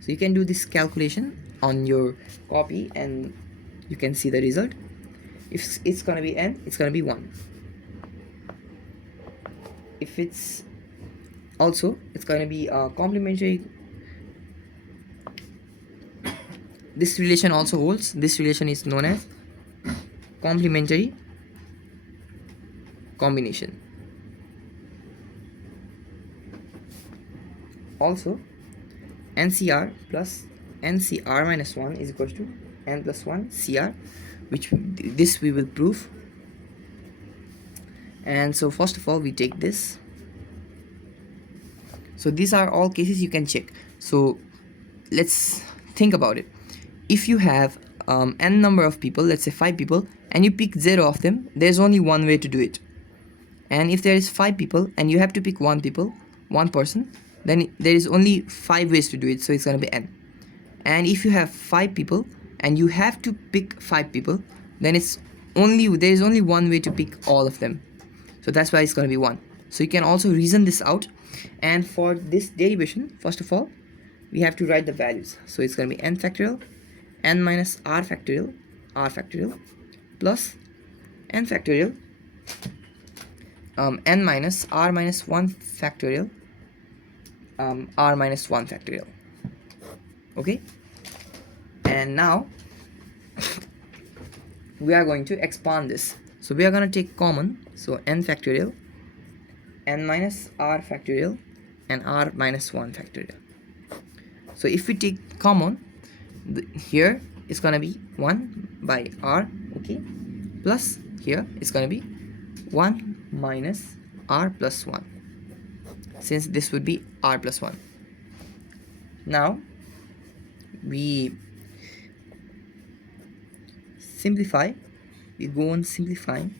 So you can do this calculation on your copy and you can see the result. If it's going to be n, it's going to be 1. If it's also, it's going to be complementary. This relation also holds. This relation is known as complementary combination. Also, NCR plus NCR minus 1 is equal to n plus 1 CR, which this we will prove. And so first of all, we take this. So these are all cases you can check. So let's think about it. If you have n number of people, let's say 5 people, and you pick 0 of them, there's only one way to do it. And if there is 5 people and you have to pick one person, then there is only 5 ways to do it, so it's going to be n. And if you have 5 people and you have to pick 5 people, then there is only one way to pick all of them, so that's why it's going to be 1. So you can also reason this out. And for this derivation, first of all, we have to write the values. So it's going to be n factorial n minus r factorial plus n factorial n minus r minus 1 factorial r minus 1 factorial. Okay, and now we are going to expand this. So we are going to take common, so n factorial n minus r factorial and r minus 1 factorial. So if we take common, here it's going to be 1 by r, okay, plus here it's going to be 1 minus r plus 1, since this would be r plus 1. Now we simplify, we go on simplifying.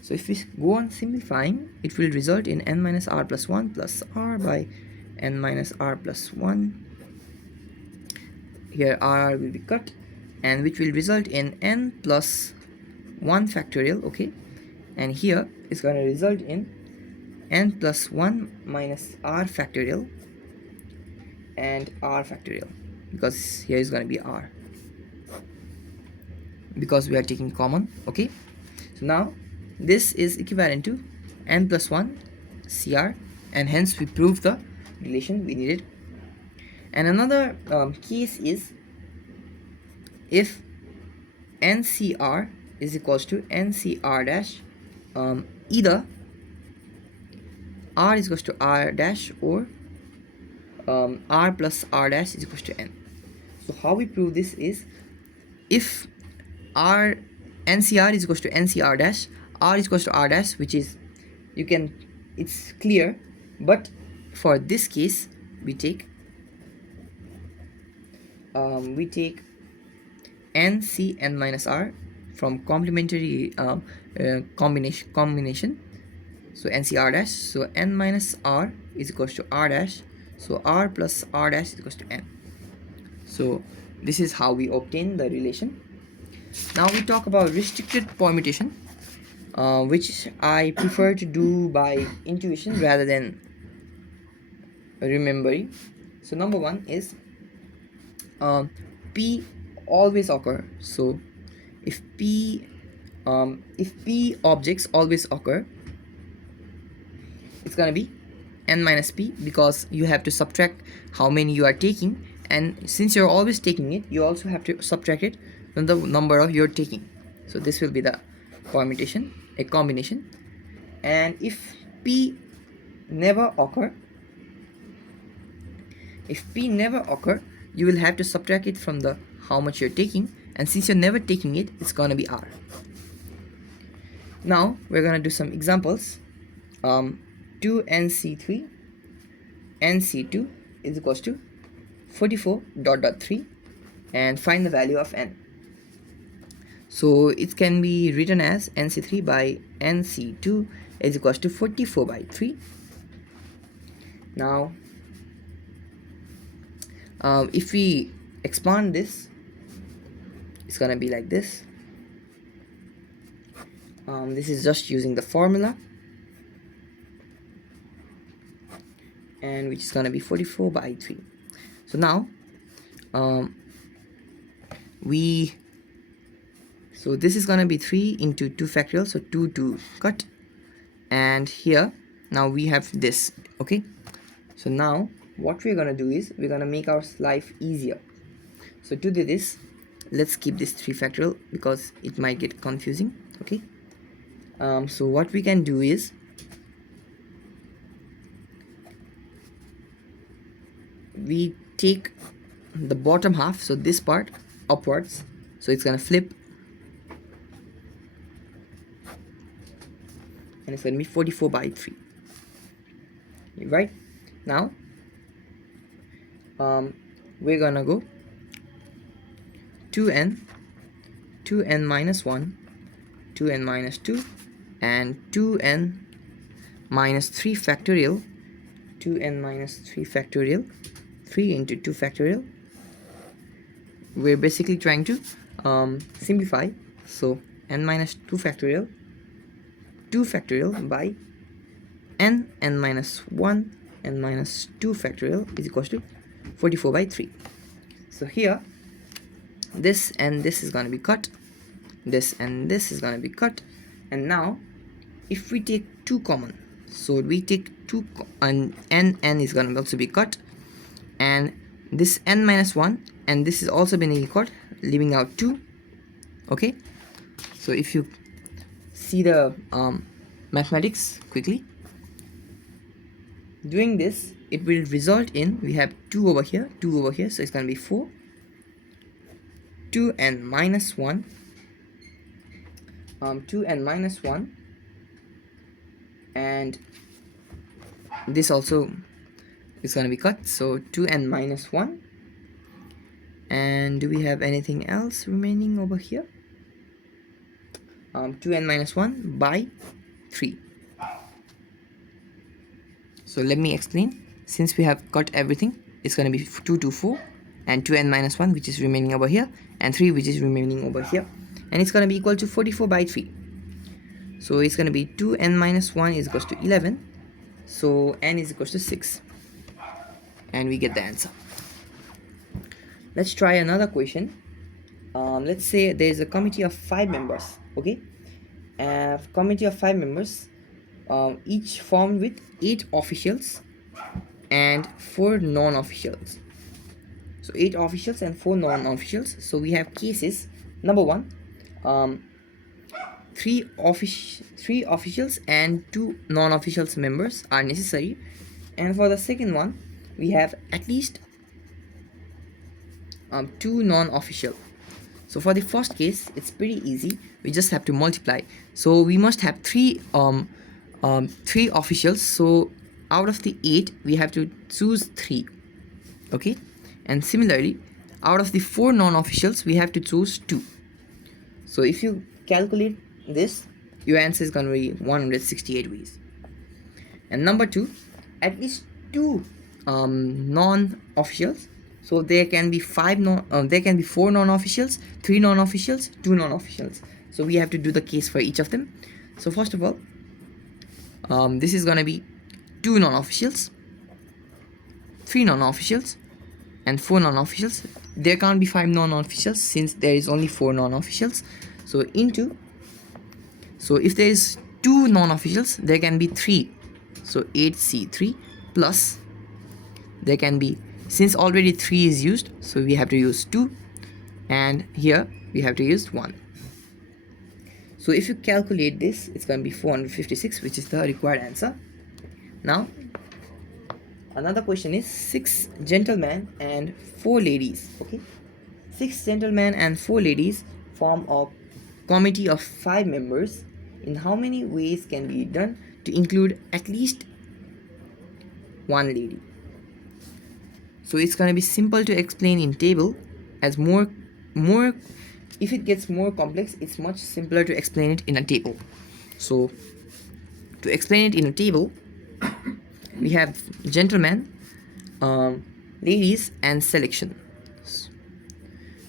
So if we go on simplifying, it will result in n minus r plus 1 plus r by n minus r plus 1. Here r will be cut, and which will result in n plus 1 factorial, okay, and here it's going to result in n plus 1 minus r factorial and r factorial, because here is going to be r, because we are taking common. Okay, so now this is equivalent to n plus 1 CR and hence we proved the relation we needed. And another case is if NCR is equals to NCR dash, either R is equals to R dash or R plus R dash is equals to N. So how we prove this is, if R NCR is equals to NCR dash, R is equals to R dash, which is, it's clear, but for this case we take NC N minus R from complementary combination. So NCR dash, so N minus R is equals to R dash, so R plus R dash is equals to N. So this is how we obtain the relation. Now we talk about restricted permutation, which I prefer to do by intuition rather than remembering. So number one is P always occur. So if P objects always occur, it's gonna be N minus P, because you have to subtract how many you are taking, and since you're always taking it, you also have to subtract it from the number of you're taking. So this will be the permutation, a combination. And if P never occur, you will have to subtract it from the how much you're taking, and since you're never taking it, it's gonna be R. Now we're gonna do some examples. 2NC3 NC2 is equals to 44 dot dot 3, and find the value of N. So it can be written as NC3 by NC2 is equals to 44 by 3. Now if we expand this, it's gonna be like this. This is just using the formula, and which is gonna be 44 by 3. So now so this is gonna be 3 into 2 factorial, so 2 to cut, and here now we have this. Okay, so now what we're gonna do is we're gonna make our life easier. So to do this, let's keep this 3 factorial because it might get confusing. Okay, so what we can do is we take the bottom half, so this part upwards, so it's gonna flip, and it's gonna be 44 by 3. Right now we're gonna go 2n minus 1, 2n minus 2, and 2n minus 3 factorial, 2n minus 3 factorial, 3 into 2 factorial. We're basically trying to simplify, so n minus 2 factorial, 2 factorial by n minus 1 n minus 2 factorial is equals to 44 by 3. So here this and this is going to be cut, this and this is going to be cut, and now if we take 2 common, so we take 2 and n is going to also be cut, and this n minus 1 and this is also being cut, leaving out 2. Okay, so if you see the mathematics quickly, doing this, it will result in, we have 2 over here, 2 over here, so it's going to be 4, 2n minus 1, 2n minus 1, and this also is going to be cut, so 2n minus 1. And do we have anything else remaining over here? 2n minus 1 by 3. So let me explain. Since we have cut everything, it's going to be 2 to 4, and 2n minus 1 which is remaining over here, and 3 which is remaining over here, and it's going to be equal to 44 by 3. So it's going to be 2n minus 1 is equals to 11, so n is equals to 6, and we get the answer. Let's try another question. Let's say there is a committee of 5 members. Okay, committee of 5 members, each formed with 8 officials and 4 non-officials. So 8 officials and 4 non-officials. So we have cases. Number 1, 3 officials and 2 non-officials members are necessary. And for the second one, we have at least 2 non-official. So for the first case, it's pretty easy. We just have to multiply. So we must have 3 officials. So out of the 8, we have to choose 3. Okay, and similarly, out of the 4 non-officials, we have to choose 2. So if you calculate this, your answer is going to be 168 ways. And number 2, at least 2 non-officials. So there can be 4 non-officials, 3 non-officials, 2 non-officials. So we have to do the case for each of them. So first of all, this is gonna be 2 non-officials, 3 non-officials, and 4 non-officials. There can't be 5 non-officials since there is only 4 non-officials. So if there is 2 non-officials, there can be 3. So 8C3 plus there can be, since already 3 is used, so we have to use 2, and here we have to use 1. So if you calculate this, it's going to be 456, which is the required answer. Now another question is 6 gentlemen and 4 ladies. Okay, 6 gentlemen and 4 ladies form a committee of 5 members. In how many ways can be done to include at least 1 lady? So it's gonna be simple to explain in table. As more if it gets more complex, it's much simpler to explain it in a table. So to explain it in a table, we have gentlemen, ladies, and selection.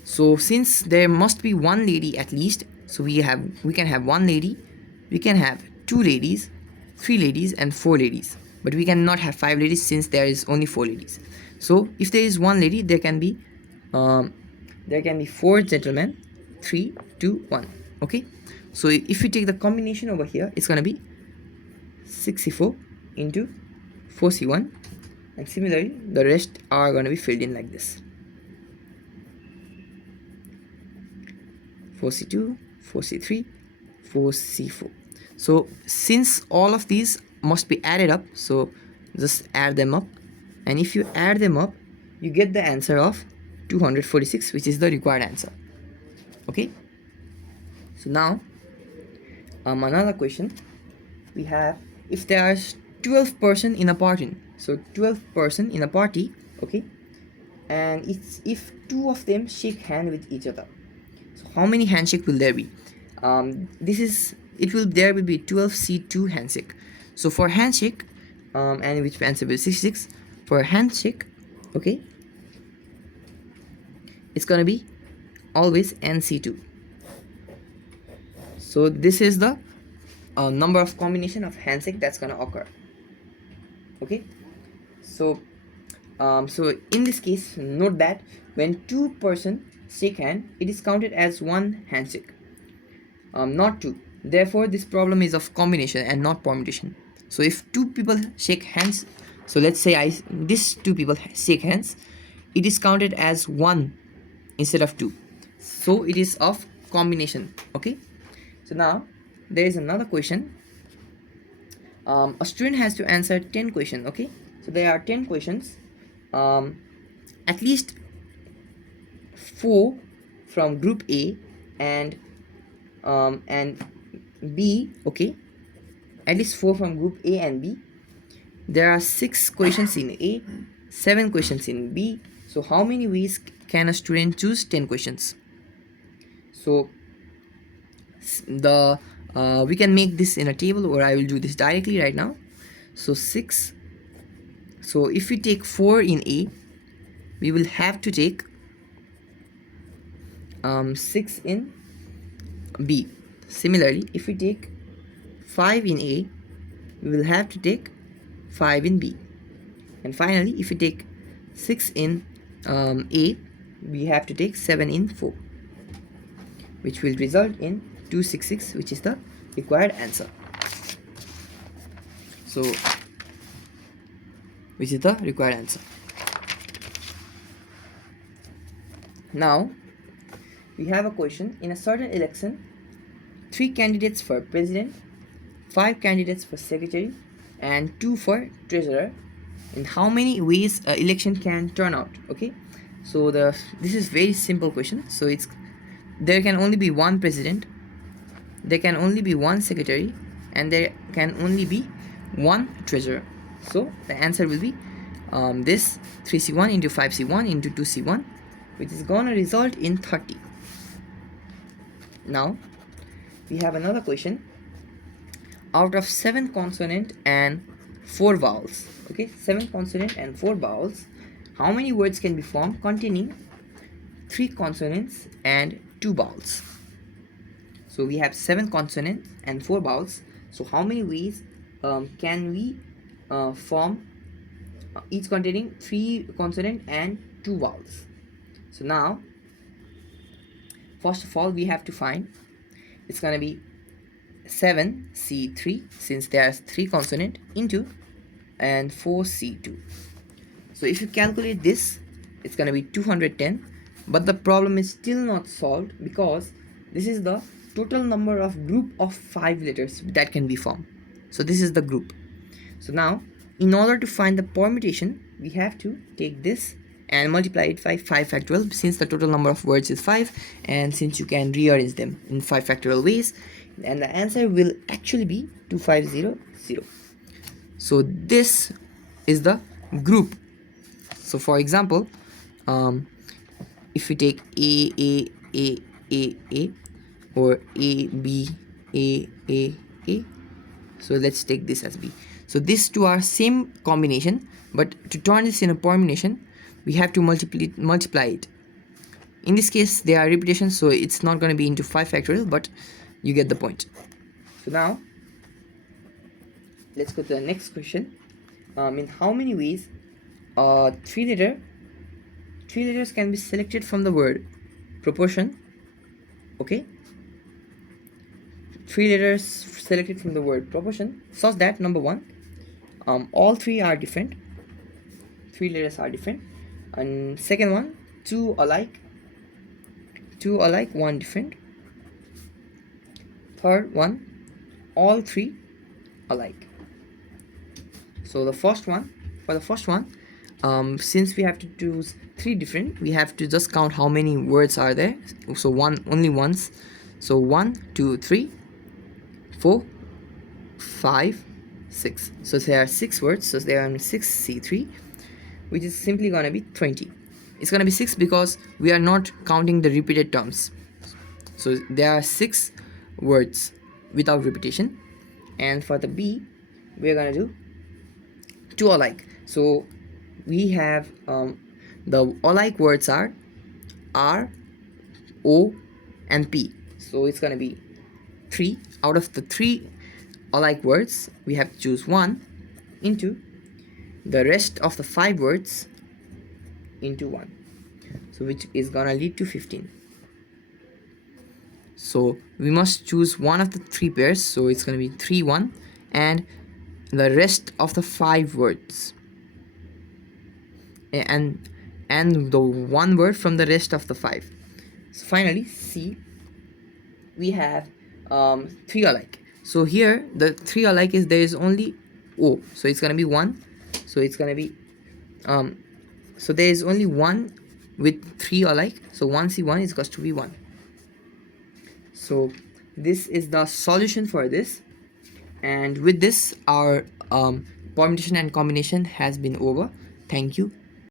So since there must be 1 lady at least, so we can have 1 lady, we can have 2 ladies, 3 ladies, and 4 ladies, but we cannot have 5 ladies since there is only 4 ladies. So if there is 1 lady, there can be 4 gentlemen, 3, 2, 1. Okay, so if we take the combination over here, it's gonna be 64 into 4C1, and similarly the rest are gonna be filled in like this: 4C2, 4C3, 4C4. So since all of these must be added up, so just add them up, and if you add them up, you get the answer of 246, which is the required answer. Okay, so now another question we have: if there are 12 person in a party, so 12 person in a party, okay, and it's if 2 of them shake hand with each other, so how many handshake will there be? There will be 12C2 handshake. So for handshake, and which answer will be 66 for handshake, okay, it's gonna be always NC2. So this is the number of combination of handshake that's gonna occur. Okay, so in this case, note that when 2 person shake hand, it is counted as 1 handshake, not 2. Therefore this problem is of combination and not permutation. So if 2 people shake hands, so let's say these 2 people shake hands, it is counted as 1 instead of 2, so it is of combination. Okay, so now there is another question. A student has to answer 10 questions. Okay, so there are 10 questions, at least 4 from group A and B. Okay, at least 4 from group A and B. There are 6 questions in A, 7 questions in B. So how many ways can a student choose 10 questions? So we can make this in a table, or I will do this directly right now. So 6. So if we take 4 in A, we will have to take 6 in B. Similarly, if we take 5 in A, we will have to take 5 in B. And finally, if we take 6 in A, we have to take 7 in 4, which will result in 266, which is the required answer. So which is the required answer. Now we have a question. In a certain election, 3 candidates for president, 5 candidates for secretary, and 2 for treasurer. In how many ways an election can turn out? Okay, so this is very simple question. So it's there can only be one president, there can only be one secretary, and there can only be one treasurer. So the answer will be this 3c1 into 5c1 into 2c1, which is gonna result in 30. Now we have another question. Out of 7 consonant and 4 vowels, okay, 7 consonant and 4 vowels, how many words can be formed containing 3 consonants and 2 vowels? So we have 7 consonants and 4 vowels. So how many ways can we form each containing 3 consonant and 2 vowels? So now first of all we have to find, it's gonna be 7c3 since there are 3 consonant into and 4c2. So if you calculate this, it's gonna be 210. But the problem is still not solved because this is the total number of group of 5 letters that can be formed. So this is the group. So now in order to find the permutation, we have to take this and multiply it by 5 factorial, since the total number of words is 5, and since you can rearrange them in 5 factorial ways, and the answer will actually be 2500. So this is the group. So for example, if we take A or A, so let's take this as B. So these two are same combination, but to turn this in a permutation, we have to multiply it. In this case they are repetitions, so it's not going to be into 5 factorial, but you get the point. So now let's go to the next question. In how many ways 3 letters can be selected from the word proportion? Okay, 3 letters selected from the word proportion, such that number 1, all 3 are different, 3 letters are different, and second one, 2 alike, 1 different, third one, all 3 alike. So the first one, since we have to choose 3 different, we have to just count how many words are there. So only once. So 1 2 3 4 5 6. So there are 6 words, so there are 6c3, which is simply gonna be 20. It's gonna be 6 because we are not counting the repeated terms. So there are 6 words without repetition. And for the B, we're gonna do 2 alike. So we have the alike words are R, O, and P. So it's gonna be 3. Out of the 3 alike words, we have to choose 1 into the rest of the 5 words into 1. So which is gonna lead to 15. So we must choose one of the 3 pairs. So it's gonna be 3 1 and the rest of the 5 words, and the 1 word from the rest of the 5. So finally C, we have 3 alike. So here the 3 alike is there is only O, so it's gonna be 1. So it's gonna be so there is only 1 with 3 alike, so 1c1 is equals to be 1. So this is the solution for this, and with this our permutation and combination has been over. Thank you.